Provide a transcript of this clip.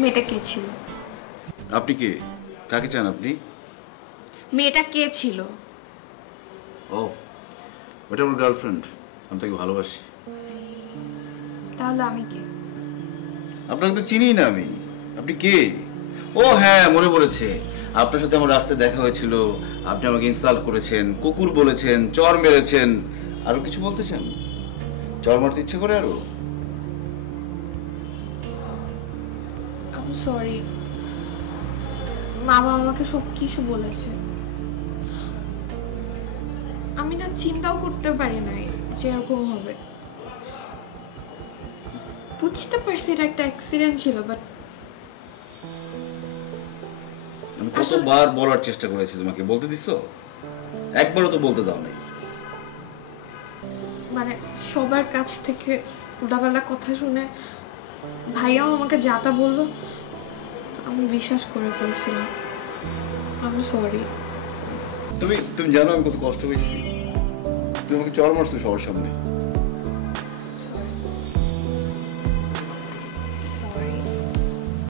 মেয়েটা কে ছিল? আপনি কে? কাকে চান আপনি? মেয়েটা কে ছিল? ও, ওটা আমার গার্লফ্রেন্ড। আমি তাকে ভালোবাসি। তাহলে আমি কে? আপনাকে তো চিনি না আমি। আপনি কে? ও হ্যাঁ, মনে পড়েছে। আপনার সাথে আমার রাস্তায় দেখা হয়েছিল। আপনি আমাকে ইনসাল্ট করেছেন, কুকুর বলেছেন, চর মেরেছেন। আরো কিছু বলতেছেন? চর মারতে ইচ্ছে করে আরো? আমি সরি। বাবা আমাকে সব কিছু বলেছে। আমি না চিন্তাও করতে পারি নাই যে এরকম হবে। বুঝতে পারছি এটা একটা অ্যাক্সিডেন্ট ছিল, বাট আমি কতবার বলার চেষ্টা করেছি তোমাকে, বলতে দিছো? একবারও তো বলতে দাও নাই। মানে সবার কাছ থেকে উল্টাপাল্টা কথা শুনে ভাইয়াও আমাকে যাতা বললো, আমি বিশ্বাস করে ফেলছিলাম। আমি সরি। তুমি জানো আমি কত কষ্ট পেয়েছি। তুমি আমাকে চর মারছো সবার সামনে।